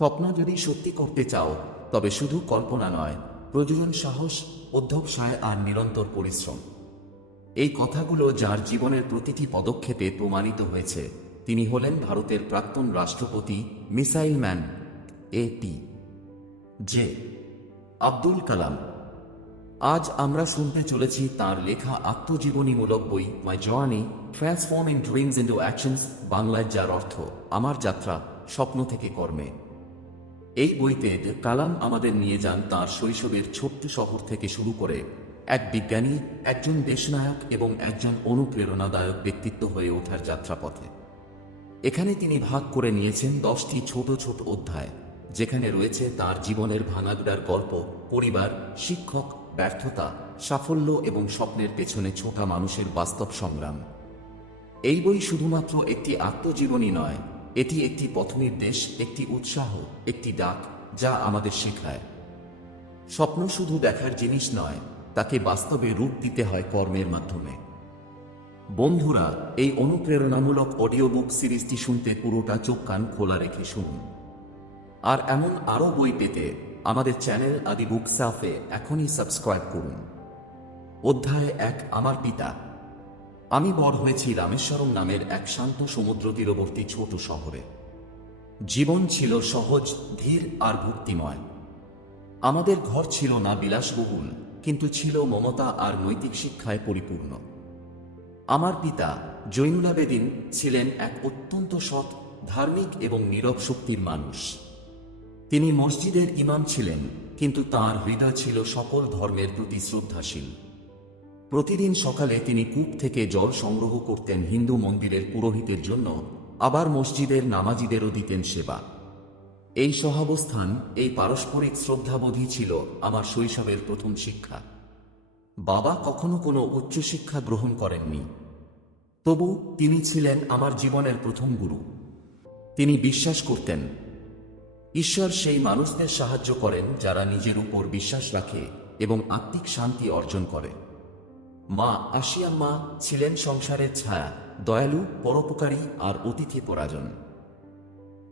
স্বপ্ন যদি সত্যি করতে চাও, তবে শুধু কল্পনা নয় প্রয়োজন সাহস অধ্যবসায় আর নিরন্তর পরিশ্রম। এই কথাগুলো যার জীবনের প্রতিটি পদক্ষেপে প্রমাণিত হয়েছে, তিনি হলেন ভারতের প্রাক্তন রাষ্ট্রপতি মিসাইল ম্যান এ এটি জে। আব্দুল কালাম। আজ আমরা শুনতে চলেছি তার লেখা আত্মজীবনীমূলক বই my journey transforming dreams into actions বাংলায় যার অর্থ, আমার যাত্রা স্বপ্ন থেকে কর্মে। এই বইতে কালাম আমাদের নিয়ে যান তার শৈশবের ছোট্ট শহর থেকে শুরু করে এক বিজ্ঞানী, একজন দেশনায়ক এবং একজন অনুপ্রেরণাদায়ক ব্যক্তিত্ব হয়ে ওঠার যাত্রাপথে। এখানে তিনি ভাগ করে নিয়েছেন দশটি ছোট ছোট অধ্যায়, যেখানে রয়েছে তার জীবনের ভাঙাগড়ার গল্প, পরিবার, শিক্ষক, ব্যর্থতা, সাফল্য এবং স্বপ্নের পেছনে ছোটা মানুষের বাস্তব সংগ্রাম। এই বই শুধুমাত্র একটি আত্মজীবনী নয় এটি একটি পথনির্দেশ, একটি উৎসাহ, একটি ডাক যা আমাদের শেখায়। স্বপ্ন শুধু দেখার জিনিস নয়, তাকে বাস্তবে রূপ দিতে হয় কর্মের মাধ্যমে। বন্ধুরা, এই অনুপ্রেরণামূলক অডিও বুক সিরিজটি শুনতে পুরোটা চোখ কান খোলা রেখে শুনুন। আর এমন আরও বই পেতে আমাদের চ্যানেল আদি বুক সাফে এখনই সাবস্ক্রাইব করুন। অধ্যায় এক, আমার পিতা। আমি বড় হয়েছি রামেশ্বরম নামের এক শান্ত সমুদ্র তীরবর্তী ছোট শহরে। জীবন ছিল সহজ, ধীর আর ভক্তিময়। আমাদের ঘর ছিল না বিলাসবহুল, কিন্তু ছিল মমতা আর নৈতিক শিক্ষায় পরিপূর্ণ। আমার পিতা জৈনুলাবেদিন ছিলেন এক অত্যন্ত সৎ, ধার্মিক এবং নীরব শক্তির মানুষ। তিনি মসজিদের ইমাম ছিলেন, কিন্তু তার হৃদয় ছিল সকল ধর্মের প্রতি শ্রদ্ধাশীল। প্রতিদিন সকালে তিনি কূপ থেকে জল সংগ্রহ করতেন হিন্দু মন্দিরের পুরোহিতের জন্য, আবার মসজিদের নামাজিদেরও দিতেন সেবা। এই সহাবস্থান, এই পারস্পরিক শ্রদ্ধাবোধই ছিল আমার শৈশবের প্রথম শিক্ষা। বাবা কখনো কোনো উচ্চশিক্ষা গ্রহণ করেননি। তবু তিনি ছিলেন আমার জীবনের প্রথম গুরু। তিনি বিশ্বাস করতেন। ঈশ্বর সেই মানুষদের সাহায্য করেন যারা নিজের উপর বিশ্বাস রাখে এবং আত্মিক শান্তি অর্জন করে। মা আশিয়াম্মা ছিলেন সংসারের ছায়া, দয়ালু, পরোপকারী আর অতিথি পরাজন।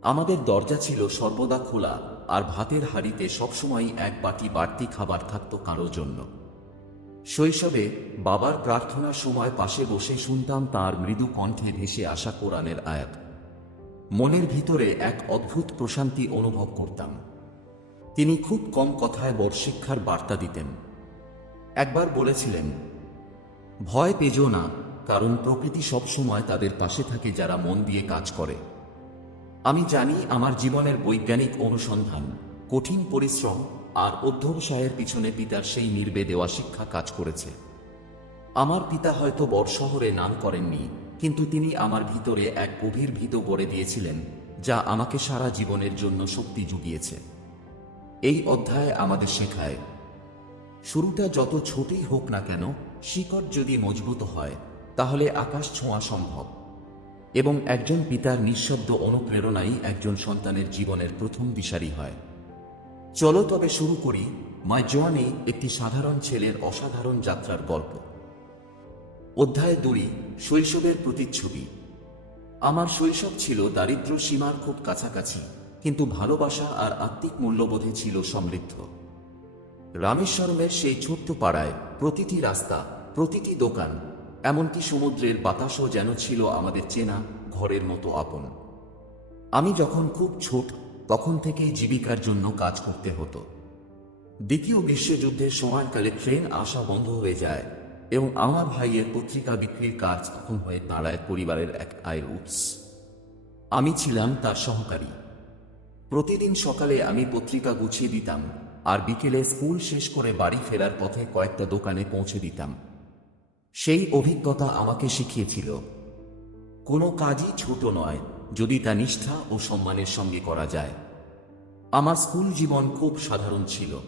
আমাদের দরজা ছিল সর্বদা খোলা আর ভাতের হাড়িতে সবসময় এক বাটি বাড়তি খাবার থাকত কারোর জন্য। শৈশবে বাবার প্রার্থনার সময় পাশে বসে শুনতাম তার মৃদু কণ্ঠে ভেসে আসা কোরআনের আয়াত। মনের ভিতরে এক অদ্ভুত প্রশান্তি অনুভব করতাম। তিনি খুব কম কথায় বড় শিক্ষার বার্তা দিতেন। একবার বলেছিলেন ভয় পেজ না, কারণ প্রকৃতি সবসময় তাদের পাশে থাকে যারা মন দিয়ে কাজ করে। আমি জানি আমার জীবনের বৈজ্ঞানিক অনুসন্ধান, কঠিন পরিশ্রম আর অধ্যবসায়ের পিছনে পিতার সেই নির্বে দেওয়া শিক্ষা কাজ করেছে। আমার পিতা হয়তো বড় শহরে নাম করেননি, কিন্তু তিনি আমার ভিতরে এক গভীর ভীত গড়ে দিয়েছিলেন, যা আমাকে সারা জীবনের জন্য শক্তি জুগিয়েছে। এই অধ্যায় আমাদের শেখায়, শুরুটা যত ছোটই হোক না কেন শিকড় যদি মজবুত হয়, তাহলে আকাশ ছোঁয়া সম্ভব। এবং একজন পিতার নিঃশব্দ অনুপ্রেরণাই একজন সন্তানের জীবনের প্রথম দিশারি হয়। চলো তবে শুরু করি মাই জোয়ানি একটি সাধারণ ছেলের অসাধারণ যাত্রার গল্প। অধ্যায় দুই, শৈশবের প্রতিচ্ছবি। আমার শৈশব ছিল দারিদ্র সীমার খুব কাছাকাছি, কিন্তু ভালোবাসা আর আত্মিক মূল্যবোধে ছিল সমৃদ্ধ। রামেশ্বরমের সেই ছোট্ট পাড়ায় প্রতিটি রাস্তা, প্রতিটি দোকান, এমনকি সমুদ্রের বাতাসও যেন ছিল আমাদের চেনা, ঘরের মতো আপন। আমি যখন খুব ছোট, তখন থেকেই জীবিকার জন্য কাজ করতে হতো। দ্বিতীয় বিশ্বযুদ্ধের সময়কালে ট্রেন আসা বন্ধ হয়ে যায় এবং আমার ভাইয়ের পত্রিকা বিক্রির কাজ তখন হয়ে দাঁড়ায় পরিবারের এক আয়ের উৎস। আমি ছিলাম তার সহকারী। প্রতিদিন সকালে আমি পত্রিকা গুছিয়ে দিতাম। আর বিকেলে স্কুল শেষ করে বাড়ি ফেরার পথে কয়েকটা দোকানে পৌঁছে দিতাম। সেই অভিজ্ঞতা আমাকে শিখিয়েছিল। কোনো কাজই ছোট নয়, যদি তা নিষ্ঠা ও সম্মানের সঙ্গে করা যায়। আমার স্কুল জীবন খুব সাধারণ ছিল।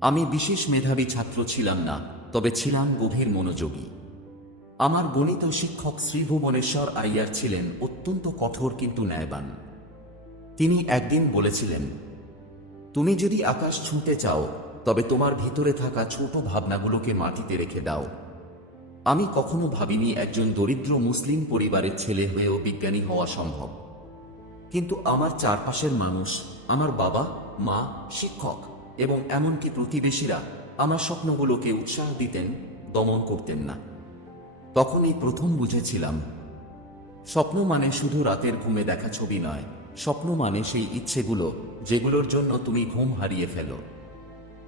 আমি বিশেষ মেধাবী ছাত্র ছিলাম না, তবে ছিলাম গভীর মনোযোগী। আমার গণিত শিক্ষক শ্রী ভুবনেশ্বর আইয়ার ছিলেন অত্যন্ত কঠোর কিন্তু ন্যায়বান। তিনি একদিন বলেছিলেন তুমি যদি আকাশ ছুঁতে চাও, তবে তোমার ভিতরে থাকা ছোট ভাবনাগুলোকে মাটিতে রেখে দাও। আমি কখনো ভাবিনি একজন দরিদ্র মুসলিম পরিবারের ছেলে হয়েও বিজ্ঞানী হওয়া সম্ভব। কিন্তু আমার চারপাশের মানুষ, আমার বাবা, মা, শিক্ষক এবং এমনকি প্রতিবেশীরা আমার স্বপ্নগুলোকে উৎসাহ দিতেন, দমন করতেন না। তখনই প্রথম বুঝেছিলাম, স্বপ্ন মানে শুধু রাতের ঘুমে দেখা ছবি নয়, স্বপ্ন মানে সেই ইচ্ছেগুলো যেগুলোর জন্য তুমি ঘুম হারিয়ে ফেলো।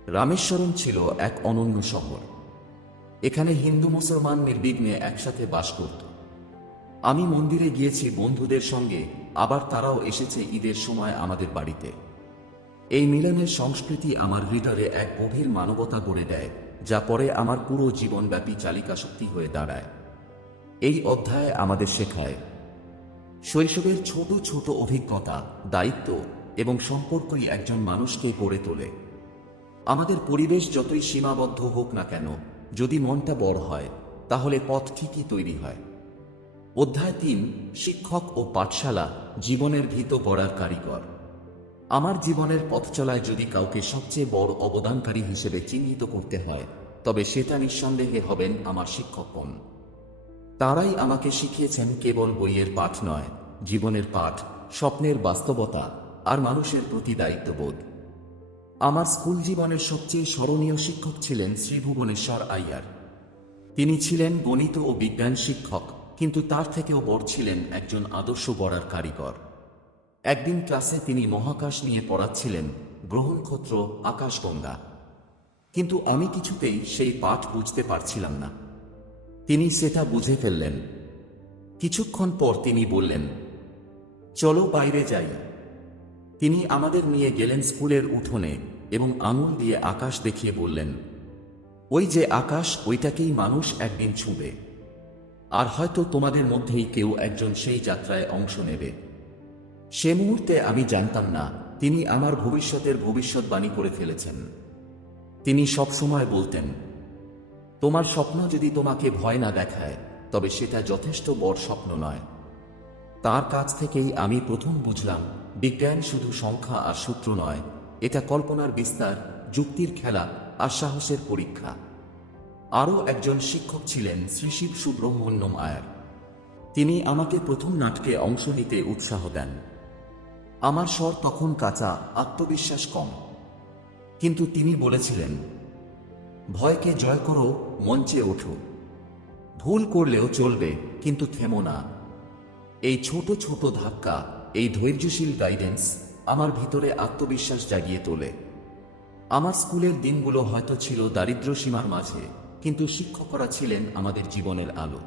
রামেশ্বরম ছিল এক অনন্য শহর। এখানে হিন্দু মুসলমান নির্বিঘ্নে একসাথে বাস করত। আমি মন্দিরে গিয়েছি বন্ধুদের সঙ্গে, আবার তারাও এসেছে ঈদের সময় আমাদের বাড়িতে। এই মিলনের সংস্কৃতি আমার হৃদয়ে এক গভীর মানবতা গড়ে দেয়, যা পরে আমার পুরো জীবনব্যাপী চালিকা শক্তি হয়ে দাঁড়ায়। এই অধ্যায়ে আমাদের শেখায়। শৈশবের ছোট ছোট অভিজ্ঞতা, দায়িত্ব এবং সম্পর্কই একজন মানুষকে গড়ে তোলে। আমাদের পরিবেশ যতই সীমাবদ্ধ হোক না কেন, যদি মনটা বড় হয়, তাহলে পথ ঠিকই তৈরি হয়। অধ্যায় তিন, শিক্ষক ও পাঠশালা জীবনের ভীত গড়ার কারিগর। আমার জীবনের পথ চলায় যদি কাউকে সবচেয়ে বড় অবদানকারী হিসেবে চিহ্নিত করতে হয়, তবে সেটা নিঃসন্দেহে হবেন আমার শিক্ষকগণ। তারাই আমাকে শিখিয়েছেন কেবল বইয়ের পাঠ নয়, জীবনের পাঠ, স্বপ্নের বাস্তবতা আর মানুষের প্রতি দায়িত্ববোধ। আমার স্কুল জীবনের সবচেয়ে স্মরণীয় শিক্ষক ছিলেন শ্রী ভুবনেশ্বর আইয়ার। তিনি ছিলেন গণিত ও বিজ্ঞান শিক্ষক, কিন্তু তার থেকেও বড় ছিলেন একজন আদর্শ গড়ার কারিগর। একদিন ক্লাসে তিনি মহাকাশ নিয়ে পড়াচ্ছিলেন, গ্রহণক্ষত্র আকাশগঙ্গা। কিন্তু আমি কিছুতেই সেই পাঠ বুঝতে পারছিলাম না। তিনি সেটা বুঝে ফেললেন। কিছুক্ষণ পর তিনি বললেন, চলো বাইরে যাই। তিনি আমাদের নিয়ে গেলেন স্কুলের উঠোনে এবং আঙুল দিয়ে আকাশ দেখিয়ে বললেন, ওই যে আকাশ, ওইটাকেই মানুষ একদিন ছুঁবে। আর হয়তো তোমাদের মধ্যেই কেউ একজন সেই যাত্রায় অংশ নেবে। সে মুহূর্তে আমি জানতাম না, তিনি আমার ভবিষ্যতের ভবিষ্যৎবাণী করে ফেলেছেন। তিনি সবসময় বলতেন, তোমার স্বপ্ন যদি তোমাকে ভয় না দেখায়, তবে সেটা যথেষ্ট বড় স্বপ্ন নয়। তার কাছ থেকেই আমি প্রথম বুঝলাম বিজ্ঞান শুধু সংখ্যা আর সূত্র নয়, এটা কল্পনার বিস্তার, যুক্তির খেলা আর সাহসের পরীক্ষা। আরও একজন শিক্ষক ছিলেন শ্রী শিব সুব্রহ্মণ্যম আয়ার। তিনি আমাকে প্রথম নাটকে অংশ নিতে উৎসাহ দেন। আমার স্বর তখন কাঁচা, আত্মবিশ্বাস কম। কিন্তু তিনি বলেছিলেন, ভয়কে জয় করো, মঞ্চে ওঠো। ভুল করলেও চলবে, কিন্তু থেমো না। এই ছোট ছোট ধাক্কা এই ধৈর্যশীল গাইডেন্স আমার ভিতরে আত্মবিশ্বাস জাগিয়ে তোলে। আমার স্কুলের দিনগুলো হয়তো ছিল দারিদ্র সীমার মাঝে, কিন্তু শিক্ষকরা ছিলেন আমাদের জীবনের আলো।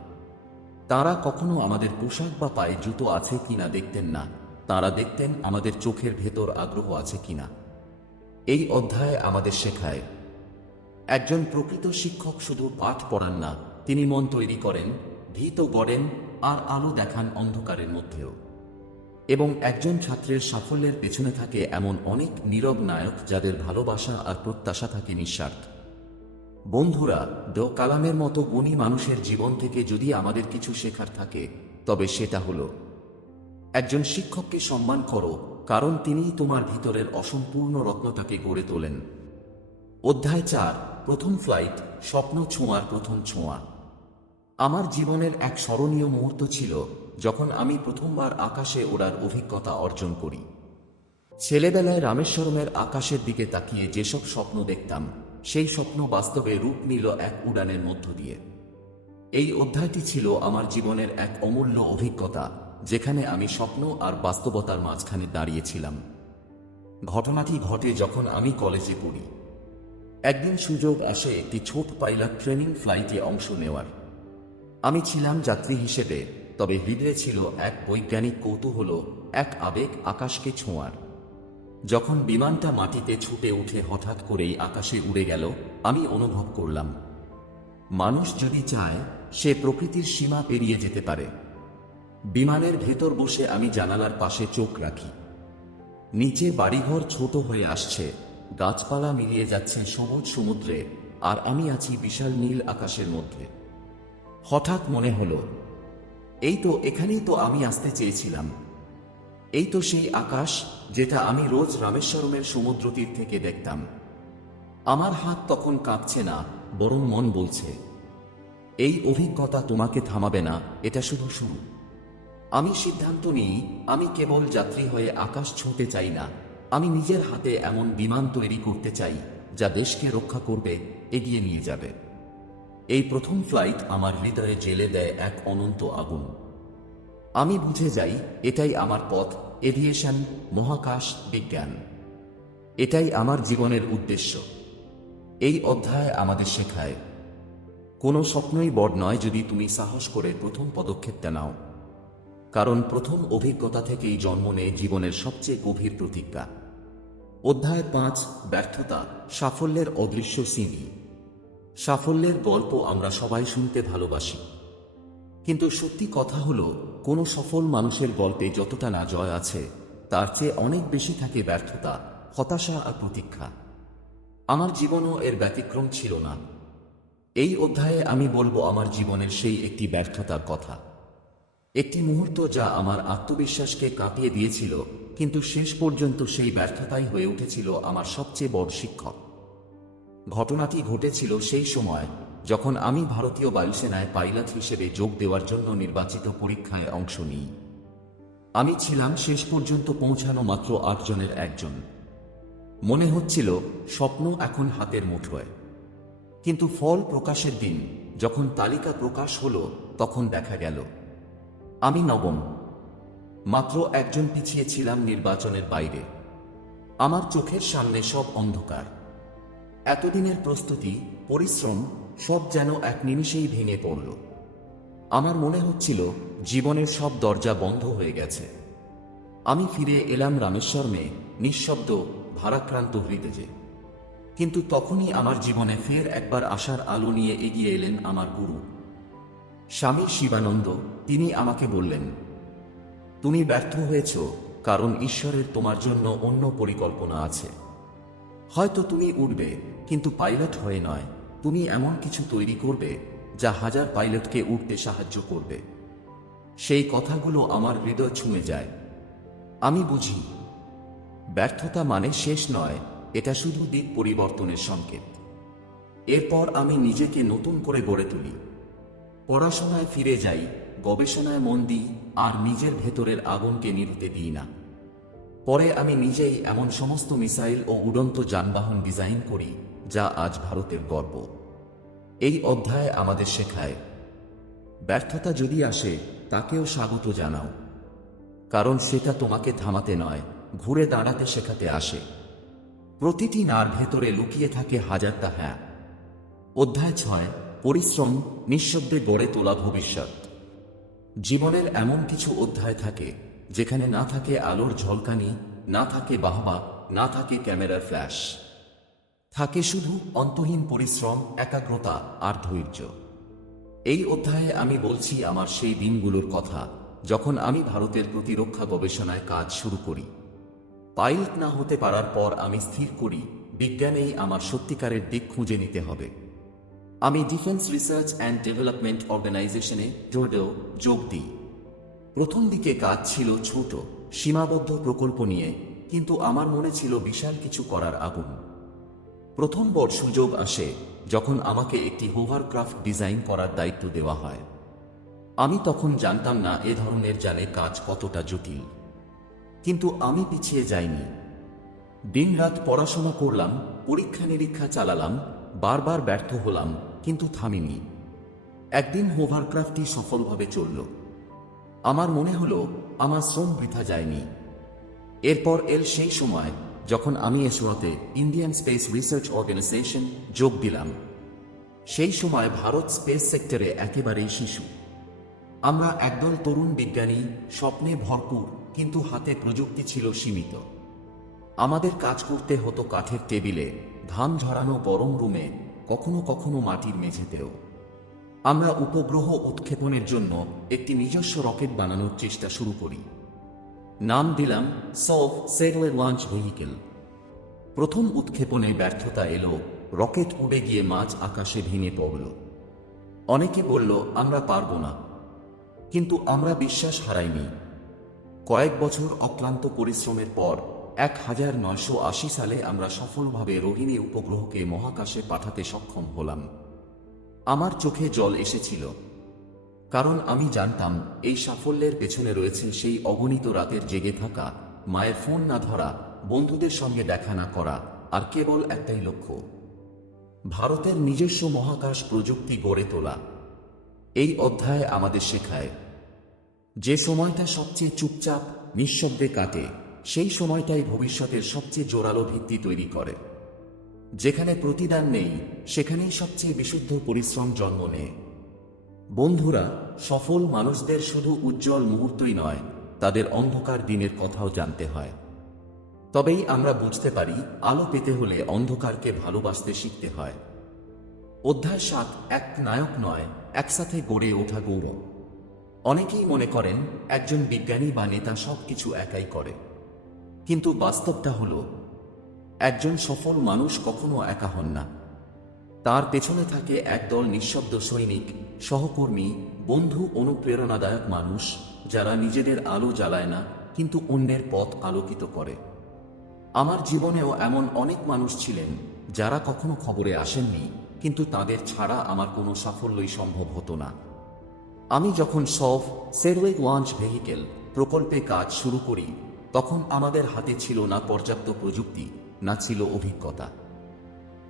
তারা কখনো আমাদের পোশাক বা পায়ে জুতো আছে কিনা দেখতেন না, তারা দেখতেন আমাদের চোখের ভেতর আগ্রহ আছে কিনা। এই অধ্যায়ে আমাদের শেখায়, একজন প্রকৃত শিক্ষক শুধু পাঠ পড়ান না, তিনি মন তৈরি করেন, ভীত গড়েন আর আলো দেখান অন্ধকারের মধ্যেও। এবং একজন ছাত্রের সাফল্যের পেছনে থাকে এমন অনেক নীরব নায়ক যাদের ভালোবাসা আর প্রত্যাশা থাকে নিঃস্বার্থ। বন্ধুরা ড কালামের মতো গুণী মানুষের জীবন থেকে যদি আমাদের কিছু শেখার থাকে, তবে সেটা হলো, একজন শিক্ষককে সম্মান করো, কারণ তিনিই তোমার ভিতরের অসম্পূর্ণ রত্নটাকে গড়ে তোলেন। অধ্যায় চার, প্রথম ফ্লাইট স্বপ্ন ছোঁয়ার প্রথম ছোঁয়া। আমার জীবনের এক স্মরণীয় মুহূর্ত ছিল যখন আমি প্রথমবার আকাশে ওড়ার অভিজ্ঞতা অর্জন করি। ছেলেবেলায় রামেশ্বরমের আকাশের দিকে তাকিয়ে যেসব স্বপ্ন দেখতাম, সেই স্বপ্ন বাস্তবে রূপ নিল এক উড়ানের মধ্য দিয়ে। এই অধ্যায়টি ছিল আমার জীবনের এক অমূল্য অভিজ্ঞতা, যেখানে আমি স্বপ্ন আর বাস্তবতার মাঝখানে দাঁড়িয়েছিলাম। ঘটনাটি ঘটে যখন আমি কলেজে পড়ি। একদিন সুযোগ আসে একটি ছোট পাইলট ট্রেনিং ফ্লাইটে অংশ নেওয়ার। আমি ছিলাম যাত্রী হিসেবে। তবে হৃদয়ে ছিল এক বৈজ্ঞানিক কৌতূহল এক আবেগ আকাশকে ছোঁয়ার। যখন বিমানটা মাটিতে ছুটে উঠে হঠাৎ করেই আকাশে উড়ে গেল, আমি অনুভব করলাম, মানুষ যদি চায়, সে প্রকৃতির সীমা পেরিয়ে যেতে পারে। বিমানের ভেতর বসে আমি জানালার পাশে চোখ রাখি। নিচে বাড়িঘর ছোট হয়ে আসছে, গাছপালা মিলিয়ে যাচ্ছে সবুজ সমুদ্রে, আর আমি আছি বিশাল নীল আকাশের মধ্যে। হঠাৎ মনে হলো এই তো এখানেই তো আমি আসতে চেয়েছিলাম। এই তো সেই আকাশ যেটা আমি রোজ রামেশ্বরমের সমুদ্র তীর থেকে দেখতাম। আমার হাত তখন কাঁপছে না, বরং মন বলছে, এই অভিজ্ঞতা তোমাকে থামাবে না, এটা শুধু শুরু। আমি সিদ্ধান্ত নিই, আমি কেবল যাত্রী হয়ে আকাশ ছুঁতে চাই না, আমি নিজের হাতে এমন বিমান তৈরি করতে চাই, যা দেশকে রক্ষা করবে, এগিয়ে নিয়ে যাবে। এই প্রথম ফ্লাইট আমার হৃদয়ে জেলে দেয় এক অনন্ত আগুন। আমি বুঝে যাই, এটাই আমার পথ, এভিয়েশন, মহাকাশ, বিজ্ঞান। এটাই আমার জীবনের উদ্দেশ্য। এই অধ্যায় আমাদের শেখায়, কোনো স্বপ্নই বড় নয় যদি তুমি সাহস করে প্রথম পদক্ষেপটা নাও। কারণ প্রথম অভিজ্ঞতা থেকেই জন্ম নেয় জীবনের সবচেয়ে গভীর প্রতিজ্ঞা। অধ্যায় পাঁচ, ব্যর্থতা, সাফল্যের অদৃশ্য সিমি। সাফল্যের গল্প আমরা সবাই শুনতে ভালোবাসি। কিন্তু সত্যি কথা হলো, কোনো সফল মানুষের গল্পে যতটা না জয় আছে, তার চেয়ে অনেক বেশি থাকে ব্যর্থতা, হতাশা আর প্রতীক্ষা। আমার জীবনও এর ব্যতিক্রম ছিল না। এই অধ্যায়ে আমি বলব আমার জীবনের সেই একটি ব্যর্থতার কথা। একটি মুহূর্ত যা আমার আত্মবিশ্বাসকে কাঁপিয়ে দিয়েছিল, কিন্তু শেষ পর্যন্ত সেই ব্যর্থতাই হয়ে উঠেছিল আমার সবচেয়ে বড় শিক্ষক। ঘটনাটি ঘটেছিল সেই সময়, যখন আমি ভারতীয় বায়ুসেনায় পাইলট হিসেবে যোগ দেওয়ার জন্য নির্বাচিত পরীক্ষায় অংশ নিই। আমি ছিলাম শেষ পর্যন্ত পৌঁছানো মাত্র আটজনের একজন। মনে হচ্ছিল স্বপ্ন এখন হাতের মুঠোয়। কিন্তু ফল প্রকাশের দিন, যখন তালিকা প্রকাশ হলো, তখন দেখা গেল। আমি নবম। মাত্র একজন পিছিয়ে ছিলাম নির্বাচনের বাইরে। আমার চোখের সামনে সব অন্ধকার। এতদিনের প্রস্তুতি, পরিশ্রম, সব যেন এক নিমিষেই ভেঙে পড়ল। আমার মনে হচ্ছিল জীবনের সব দরজা বন্ধ হয়ে গেছে। আমি ফিরে এলাম রামেশ্বরমে নিঃশব্দ, ভারাক্রান্ত হৃদয়ে। কিন্তু তখনই আমার জীবনে ফের একবার আশার আলো নিয়ে এগিয়ে এলেন আমার গুরু। স্বামী শিবানন্দ, তিনি আমাকে বললেন, তুমি ব্যর্থ হয়েছ, কারণ ঈশ্বরের তোমার জন্য অন্য পরিকল্পনা আছে। হয়তো তুমি উঠবে কিন্তু পাইলট হয়ে নয়। তুমি এমন কিছু তৈরি করবে, যা হাজার পাইলটকে উঠতে সাহায্য করবে। সেই কথাগুলো আমার হৃদয় ছুঁয়ে যায়। আমি বুঝি, ব্যর্থতা মানে শেষ নয়, এটা শুধু দিক পরিবর্তনের সংকেত। এরপর আমি নিজেকে নতুন করে গড়ে তুলি। পড়াশোনায় ফিরে যাই, গবেষণায় মন দিই, আর নিজের ভেতরের আগুনকে নিরুতে দিই না। পরে আমি নিজেই এমন সমস্ত মিসাইল ও উড়ন্ত যানবাহন ডিজাইন করি, যা আজ ভারতের গর্ব। এই অধ্যায় আমাদের শেখায়, ব্যর্থতা যদি আসে, তাকেও স্বাগত জানাও। কারণ সেটা তোমাকে থামাতে নয়, ঘুরে দাঁড়াতে শেখাতে আসে। প্রতিটি নার ভেতরে লুকিয়ে থাকে হাজারটা হ্যাঁ। অধ্যায় ছয়, পরিশ্রম নিঃশব্দে গড়ে তোলা ভবিষ্যৎ। জীবনের এমন কিছু অধ্যায় থাকে যেখানে না থাকে আলোর ঝলকানি, না থাকে বাহবা, না থাকে ক্যামেরার ফ্ল্যাশ। থাকে শুধু অন্তহীন পরিশ্রম, একাগ্রতা আর ধৈর্য। এই অধ্যায়ে আমি বলছি আমার সেই দিনগুলোর কথা, যখন আমি ভারতের প্রতিরক্ষা গবেষণায় কাজ শুরু করি। পাইলট না হতে পারার পর আমি স্থির করি, বিজ্ঞানেই আমার সত্যিকারের দিক খুঁজে নিতে হবে। আমি ডিফেন্স রিসার্চ অ্যান্ড ডেভেলপমেন্ট অর্গানাইজেশনে জোডেও যোগ দিই। প্রথম দিকে কাজ ছিল ছোট, সীমাবদ্ধ প্রকল্প নিয়ে, কিন্তু আমার মনে ছিল বিশাল কিছু করার আগুন। প্রথম বড় সুযোগ আসে যখন আমাকে একটি হোভারক্রাফট ডিজাইন করার দায়িত্ব দেওয়া হয়। আমি তখন জানতাম না এ ধরনের জালে কাজ কতটা জটিল। কিন্তু আমি পিছিয়ে যাইনি। দিনরাত পড়াশোনা করলাম, পরীক্ষা নিরীক্ষা চালালাম, বারবার ব্যর্থ হলাম, কিন্তু থামিনি। একদিন হোভারক্রাফটটি সফলভাবে চলল। আমার মনে হলো আমার শ্রম বৃথা যায়নি। এরপর এর সেই সময় যখন আমি এসরোতে ইন্ডিয়ান স্পেস রিসার্চ অর্গানাইজেশন যোগ দিলাম। সেই সময় ভারত স্পেস সেক্টরে একেবারেই শিশু। আমরা একদল তরুণ বিজ্ঞানী, স্বপ্নে ভরপুর, কিন্তু হাতে প্রযুক্তি ছিল সীমিত। আমাদের কাজ করতে হতো কাঠের টেবিলে, ধান ঝরানো গরম রুমে, কখনো কখনো মাটির মেঝেতেও। আমরা উপগ্রহ উৎক্ষেপণের জন্য একটি নিজস্ব রকেট বানানোর চেষ্টা শুরু করি। নাম দিলাম সফ সেটেলাইট লঞ্চ ভেহিকেল। প্রথম উৎক্ষেপণে ব্যর্থতা এলো, রকেট উড়ে গিয়ে মাঝ আকাশে ভেঙে পড়ল। অনেকে বলল, আমরা পারব না। কিন্তু আমরা বিশ্বাস হারাইনি। কয়েক বছর অক্লান্ত পরিশ্রমের পর এক হাজার নয়শো আশি সালে আমরা সফলভাবে রোহিণী উপগ্রহকে মহাকাশে পাঠাতে সক্ষম হলাম। আমার চোখে জল এসেছিল। কারণ আমি জানতাম, এই সাফল্যের পেছনে রয়েছে সেই অগণিত রাতের জেগে থাকা, মায়ের ফোন না ধরা, বন্ধুদের সঙ্গে দেখা না করা, আর কেবল একটাই লক্ষ্য। ভারতের নিজস্ব মহাকাশ প্রযুক্তি গড়ে তোলা। এই অধ্যায় আমাদের শেখায়, যে সময়টা সবচেয়ে চুপচাপ, নিঃশব্দে কাটে, সেই সময়টাই ভবিষ্যতের সবচেয়ে জোরালো ভিত্তি তৈরি করে। যেখানে প্রতিদান নেই, সেখানেই সবচেয়ে বিশুদ্ধ পরিশ্রম জন্ম নেয়। বন্ধুরা, সফল মানুষদের শুধু উজ্জ্বল মুহূর্তই নয়, তাদের অন্ধকার দিনের কথাও জানতে হয়। তবেই আমরা বুঝতে পারি, আলো পেতে হলে অন্ধকারকে ভালোবাসতে শিখতে হয়। অধ্যায় সাত, এক নায়ক নয়, একসাথে গড়ে ওঠা গৌরব। অনেকেই মনে করেন, একজন বিজ্ঞানী বা নেতা সবকিছু একাই করে। কিন্তু বাস্তবটা হলো একজন সফল মানুষ কখনো একা হন না। তার পেছনে থাকে একদল নিঃশব্দ সৈনিক, সহকর্মী, বন্ধু, অনুপ্রেরণাদায়ক মানুষ, যারা নিজেদের আলো জ্বালায় না, কিন্তু অন্যের পথ আলোকিত করে। আমার জীবনেও এমন অনেক মানুষ ছিলেন, যারা কখনো খবরে আসেননি, কিন্তু তাদের ছাড়া আমার কোনো সাফল্যই সম্ভব হতো না। আমি যখন সফ সেরওয়ে ওয়াঞ্চ ভেহিকেল প্রকল্পে কাজ শুরু করি, তখন আমাদের হাতে ছিল না পর্যাপ্ত প্রযুক্তি না ছিল অভিজ্ঞতা।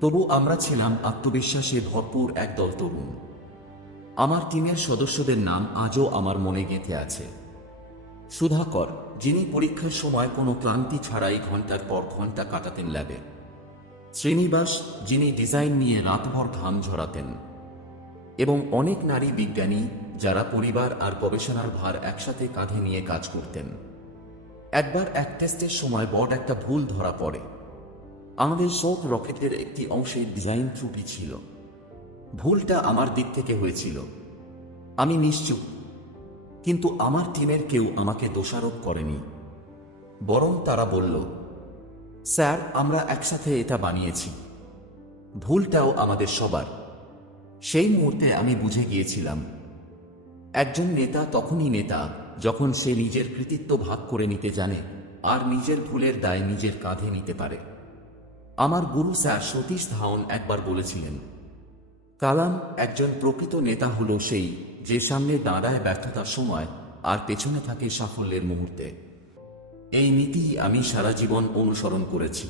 তবু আমরা ছিলাম আত্মবিশ্বাসে ভরপুর একদল তরুণ। আমার টিমের সদস্যদের নাম আজও আমার মনে গেঁথে আছে। সুধাকর, যিনি পরীক্ষার সময় কোনো ক্লান্তি ছাড়াই ঘণ্টার পর ঘণ্টা কাটাতেন ল্যাবে। শ্রীনিবাস, যিনি ডিজাইন নিয়ে রাতভর ঘাম ঝরাতেন। এবং অনেক নারী বিজ্ঞানী যারা পরিবার আর গবেষণার ভার একসাথে কাঁধে নিয়ে কাজ করতেন। একবার এক টেস্টের সময় বড় একটা ভুল ধরা পড়ে। আমাদের সব রকেটের একটি অংশে ডিজাইন ত্রুটি ছিল। ভুলটা আমার দিক থেকে হয়েছিল। আমি নিশ্চুপ। কিন্তু আমার টিমের কেউ আমাকে দোষারোপ করেনি। বরং তারা বলল, স্যার, আমরা একসাথে এটা বানিয়েছি। ভুলটাও আমাদের সবার। সেই মুহূর্তে আমি বুঝে গিয়েছিলাম, একজন নেতা তখনই নেতা, যখন সে নিজের কৃতিত্ব ভাগ করে নিতে জানে, আর নিজের ভুলের দায় নিজের কাঁধে নিতে পারে। আমার গুরু স্যার সতীশ ধাওন একবার বলেছিলেন, কালাম একজন প্রকৃত নেতা হল সেই যে সামনে দাঁড়ায় ব্যর্থতার সময় আর পেছনে থাকে সাফল্যের মুহূর্তে। এই নীতি আমি সারা জীবন অনুসরণ করেছি।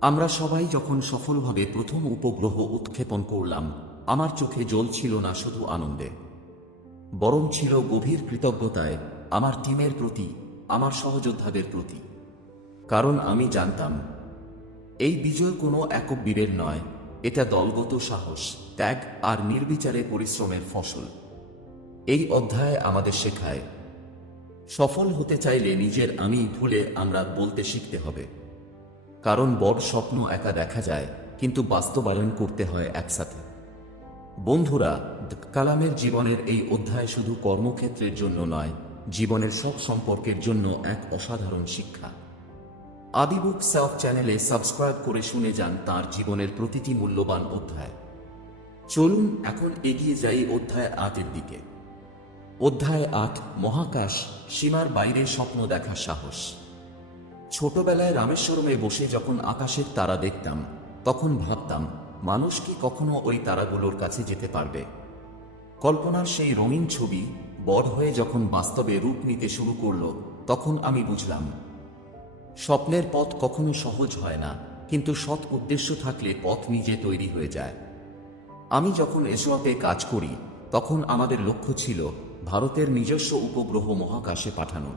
আমরা সবাই যখন সফলভাবে প্রথম উপগ্রহ উৎক্ষেপণ করলাম, আমার চোখে জল ছিল না শুধু আনন্দে। বরং ছিল গভীর কৃতজ্ঞতায় আমার টিমের প্রতি, আমার সহযোদ্ধাদের প্রতি। কারণ আমি জানতাম এই বিজয় কোনো একক বীরের নয়, এটা দলগত সাহস, ত্যাগ আর নির্বিচারে পরিশ্রমের ফসল। এই অধ্যায়ে আমাদের শেখায়, সফল হতে চাইলে নিজের আমি ভুলে আমরা বলতে শিখতে হবে। কারণ বড় স্বপ্ন একা দেখা যায়, কিন্তু বাস্তবায়ন করতে হয় একসাথে। বন্ধুরা কালামের জীবনের এই অধ্যায় শুধু কর্মক্ষেত্রের জন্য নয়, জীবনের সব সম্পর্কের জন্য এক অসাধারণ শিক্ষা। আদিবুক সেলফ চ্যানেলে সাবস্ক্রাইব করে শুনে যান তার জীবনের প্রতিটি মূল্যবান অধ্যায়। চলুন এখন এগিয়ে যাই অধ্যায় আটের দিকে। অধ্যায় আট, মহাকাশ, সীমার বাইরে স্বপ্ন দেখার সাহস। ছোটবেলায় রামেশ্বরমে বসে যখন আকাশের তারা দেখতাম, তখন ভাবতাম, মানুষ কি কখনো ওই তারাগুলোর কাছে যেতে পারবে? কল্পনার সেই রঙিন ছবি বড় হয়ে যখন বাস্তবে রূপ নিতে শুরু করল, তখন আমি বুঝলাম স্বপ্নের পথ কখনো সহজ হয় না, কিন্তু সৎ উদ্দেশ্য থাকলে পথ নিজে তৈরি হয়ে যায়। আমি যখন এসোয়াতে কাজ করি, তখন আমাদের লক্ষ্য ছিল ভারতের নিজস্ব উপগ্রহ মহাকাশে পাঠানো।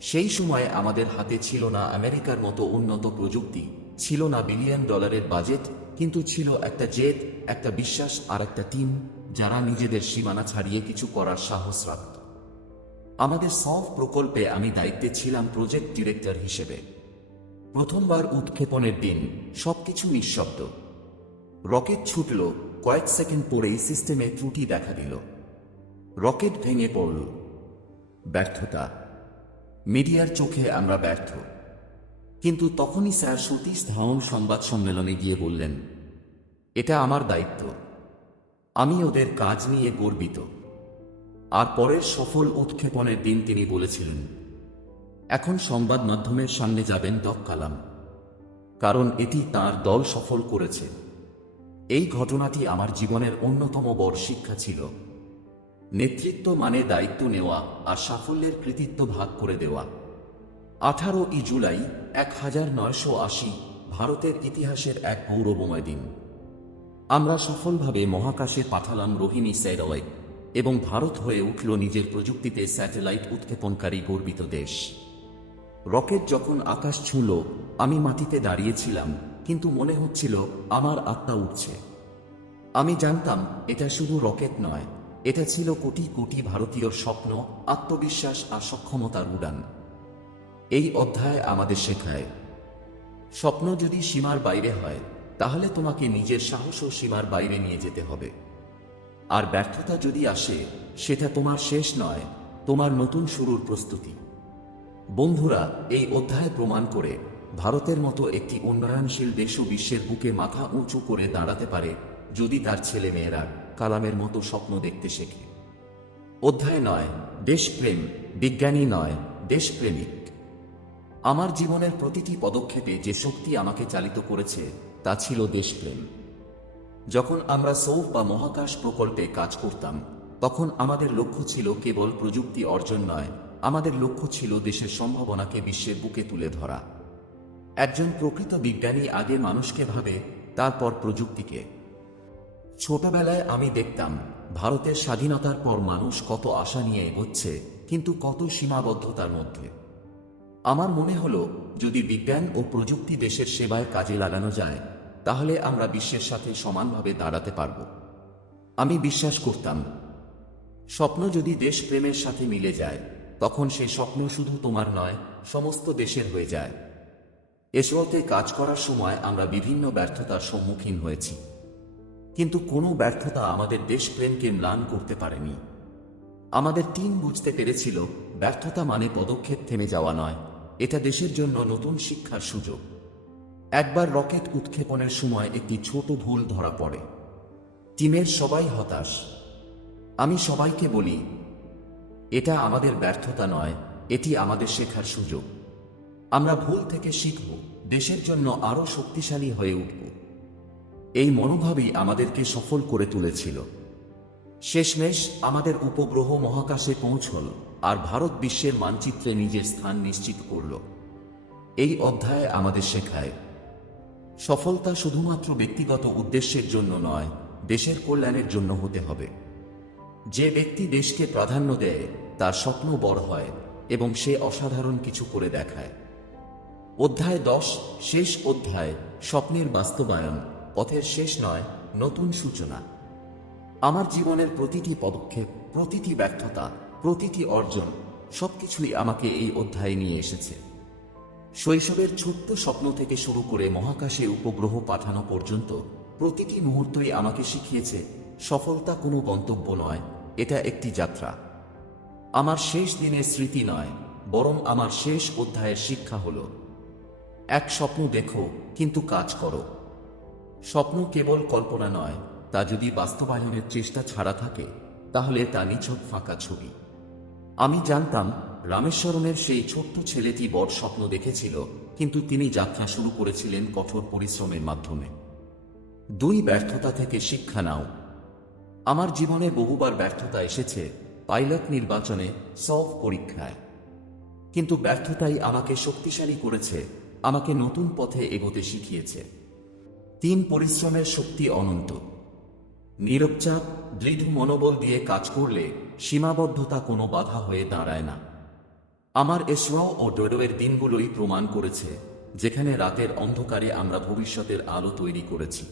সেই সময় আমাদের হাতে ছিল না আমেরিকার মতো উন্নত প্রযুক্তি, ছিল না বিলিয়ন ডলারের বাজেট, কিন্তু ছিল একটা জেদ একটা বিশ্বাস আর একটা টিম, যারা নিজেদের সীমানা ছাড়িয়ে কিছু করার সাহস রাখত। আমাদের সফ প্রকল্পে আমি দায়িত্বে ছিলাম প্রজেক্ট ডিরেক্টর হিসেবে। প্রথমবার উৎক্ষেপণের দিন সবকিছু নিঃশব্দ। রকেট ছুটল, কয়েক সেকেন্ড পরেই সিস্টেমে ত্রুটি দেখা দিল। রকেট ভেঙে পড়ল। ব্যর্থতা। মিডিয়ার চোখে আমরা ব্যর্থ। কিন্তু তখনই স্যার সতীশ ধাওন সংবাদ সম্মেলনে গিয়ে বললেন, এটা আমার দায়িত্ব। আমি ওদের কাজ নিয়ে গর্বিত। আর পরের সফল উৎক্ষেপণের দিন তিনি বলেছিলেন, এখন সংবাদ মাধ্যমের সামনে যাবেন ডক কালাম, কারণ এটি তার দল সফল করেছে। এই ঘটনাটি আমার জীবনের অন্যতম বড় শিক্ষা ছিল। নেতৃত্ব মানে দায়িত্ব নেওয়া আর সাফল্যের কৃতিত্ব ভাগ করে দেওয়া। আঠারো ই জুলাই এক হাজার নয়শো আশি, ভারতের ইতিহাসের এক গৌরবময় দিন। আমরা সফলভাবে মহাকাশে পাঠালাম রোহিণী স্যাটেলাইট এবং ভারত হয়ে উঠল নিজের প্রযুক্তিতে স্যাটেলাইট উৎক্ষেপণকারী গর্বিত দেশ। রকেট যখন আকাশ ছুঁল, আমি মাটিতে দাঁড়িয়েছিলাম, কিন্তু মনে হচ্ছিল আমার আত্মা উঠছে। আমি জানতাম, এটা শুধু রকেট নয়, এটা ছিল কোটি কোটি ভারতীয় স্বপ্ন, আত্মবিশ্বাস আর সক্ষমতার উড়ান। এই অধ্যায় আমাদের শেখায়, স্বপ্ন যদি সীমার বাইরে হয়, তাহলে তোমাকে নিজের সাহস ও সীমার বাইরে নিয়ে যেতে হবে। আর ব্যর্থতা যদি আসে, সেটা তোমার শেষ নয়, তোমার নতুন শুরুর প্রস্তুতি। বন্ধুরা, এই অধ্যায় প্রমাণ করে ভারতের মতো একটি উন্নয়নশীল দেশও বিশ্বের বুকে মাথা উঁচু করে দাঁড়াতে পারে যদি তার ছেলে মেয়েরা কালামের মতো স্বপ্ন দেখতে শেখে। অধ্যায় নয়, দেশপ্রেম, বিজ্ঞানী নয়, দেশপ্রেমিক। আমার জীবনের প্রতিটি পদক্ষেপে যে শক্তি আমাকে চালিত করেছে, তা ছিল দেশপ্রেম। যখন আমরা সৌর বা মহাকাশ প্রকল্পে কাজ করতাম, তখন আমাদের লক্ষ্য ছিল কেবল প্রযুক্তি অর্জন নয়, আমাদের লক্ষ্য ছিল দেশের সম্ভাবনাকে বিশ্বের বুকে তুলে ধরা। একজন প্রকৃত বিজ্ঞানী আগে মানুষকে ভাবে, তারপর প্রযুক্তিকে। ছোটবেলায় আমি দেখতাম, ভারতের স্বাধীনতার পর মানুষ কত আশা নিয়ে এগোচ্ছে, কিন্তু কত সীমাবদ্ধতার মধ্যে। আমার মনে হলো, যদি বিজ্ঞান ও প্রযুক্তি দেশের সেবায় কাজে লাগানো যায় তাহলে আমরা বিশ্বের সাথে সমানভাবে দাঁড়াতে পারব। আমি বিশ্বাস করতাম, স্বপ্ন যদি দেশপ্রেমের সাথে মিলে যায়, তখন সে স্বপ্ন শুধু তোমার নয়, সমস্ত দেশের হয়ে যায়। এসরোতে কাজ করার সময় আমরা বিভিন্ন ব্যর্থতার সম্মুখীন হয়েছি। কিন্তু কোনো ব্যর্থতা আমাদের দেশপ্রেমকে ম্লান করতে পারেনি। আমাদের টিম বুঝতে পেরেছিল, ব্যর্থতা মানে পদক্ষেপ থেমে যাওয়া নয়, এটা দেশের জন্য নতুন শিক্ষার সুযোগ। একবার রকেট উৎক্ষেপণের সময় একটি ছোট ভুল ধরা পড়ে। টিমের সবাই হতাশ। আমি সবাইকে বলি, এটা আমাদের ব্যর্থতা নয়, এটি আমাদের শেখার সুযোগ। আমরা ভুল থেকে শিখব, দেশের জন্য আরও শক্তিশালী হয়ে উঠব। এই মনোভাবই আমাদেরকে সফল করে তুলেছিল। শেষমেশ আমাদের উপগ্রহ মহাকাশে পৌঁছল আর ভারত বিশ্বের মানচিত্রে নিজের স্থান নিশ্চিত করল। এই অধ্যায়ে আমাদের শেখায়। সফলতা শুধুমাত্র ব্যক্তিগত উদ্দেশ্যের জন্য নয়, দেশের কল্যাণের জন্য হতে হবে। যে ব্যক্তি দেশকে প্রাধান্য দেয়, তার স্বপ্ন বড় হয় এবং সে অসাধারণ কিছু করে দেখায়। অধ্যায় দশ, শেষ অধ্যায়, স্বপ্নের বাস্তবায়ন, পথের শেষ নয়, নতুন সূচনা। আমার জীবনের প্রতিটি পদক্ষেপ, প্রতিটি ব্যর্থতা, প্রতিটি অর্জন সবকিছুই আমাকে এই অধ্যায়ে নিয়ে এসেছে। শৈশবের ছোট্ট স্বপ্ন থেকে শুরু করে মহাকাশে উপগ্রহ পাঠানো পর্যন্ত প্রতিটি মুহূর্তই আমাকে শিখিয়েছে, সফলতা কোনো গন্তব্য নয়, এটা একটি যাত্রা। আমার শেষ দিনের স্মৃতি নয়, বরং আমার শেষ অধ্যায়ের শিক্ষা হলো, এক স্বপ্ন দেখো, কিন্তু কাজ করো। স্বপ্ন কেবল কল্পনা নয়, তা যদি বাস্তবায়নের চেষ্টা ছাড়া থাকে, তাহলে তা নিছক ফাঁকা ছবি। আমি জানতাম রামেশ্বরমের সেই ছোট্ট ছেলেটি বড় স্বপ্ন দেখেছিল, কিন্তু তিনি যাত্রা শুরু করেছিলেন কঠোর পরিশ্রমের মাধ্যমে। দুই ব্যর্থতা থেকে শিক্ষা নাও। আমার জীবনে বহুবার ব্যর্থতা এসেছে পাইলট নির্বাচনে সফ পরীক্ষায়। কিন্তু ব্যর্থতাই আমাকে শক্তিশালী করেছে, আমাকে নতুন পথে এগোতে শিখিয়েছে। তিন পরিশ্রমের শক্তি অনন্ত। নীরবচাপ, দৃঢ় মনোবল দিয়ে কাজ করলে সীমাবদ্ধতা কোনো বাধা হয়ে দাঁড়ায় না। আমার এসরো ও ডোডোয়ের দিনগুলোই প্রমাণ করেছে, যেখানে রাতের অন্ধকারে আমরা ভবিষ্যতের আলো তৈরি করেছি।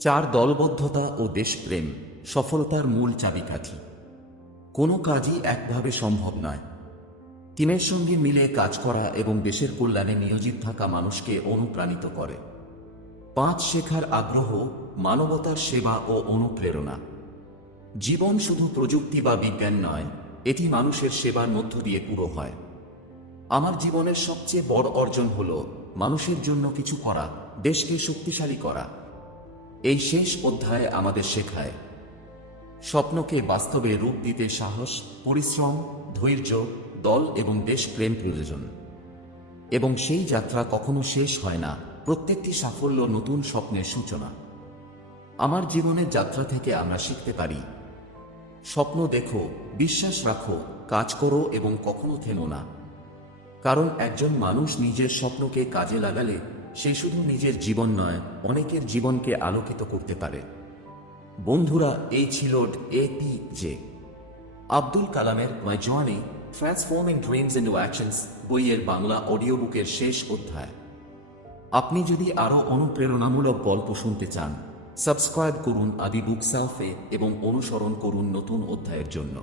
চার দলবদ্ধতা ও দেশপ্রেম সফলতার মূল চাবিকাঠি। কোনো কাজই একভাবে সম্ভব নয়। টিমের সঙ্গে মিলে কাজ করা এবং দেশের কল্যাণে নিয়োজিত থাকা মানুষকে অনুপ্রাণিত করে। পাঁচ শেখার আগ্রহ, মানবতার সেবা ও অনুপ্রেরণা। জীবন শুধু প্রযুক্তি বা বিজ্ঞান নয় এটি মানুষের সেবার মধ্য দিয়ে পুরো হয়। আমার জীবনের সবচেয়ে বড় অর্জন হল মানুষের জন্য কিছু করা, দেশকে শক্তিশালী করা। এই শেষ অধ্যায় আমাদের শেখায়, স্বপ্নকে বাস্তবে রূপ দিতে সাহস, পরিশ্রম, ধৈর্য, দল এবং দেশপ্রেম প্রয়োজন। এবং সেই যাত্রা কখনো শেষ হয় না, প্রত্যেকটি সাফল্য নতুন স্বপ্নের সূচনা। আমার জীবনের যাত্রা থেকে আমরা শিখতে পারি, স্বপ্ন দেখো বিশ্বাস রাখো, কাজ করো এবং কখনো থেমো না। কারণ একজন মানুষ নিজের স্বপ্নকে কাজে লাগালে সে শুধু নিজের জীবন নয়, অনেকের জীবনকে আলোকিত করতে পারে। বন্ধুরা, এই ছিল এ পি জে আব্দুল কালামের my journey transforming dreams into actions বইয়ের বাংলা অডিও বুকের শেষ অধ্যায়। আপনি যদি আরও অনুপ্রেরণামূলক গল্প শুনতে চান, সাবস্ক্রাইব করুন আদি বুক সেলফে এবং অনুসরণ করুন নতুন অধ্যায়ের জন্য।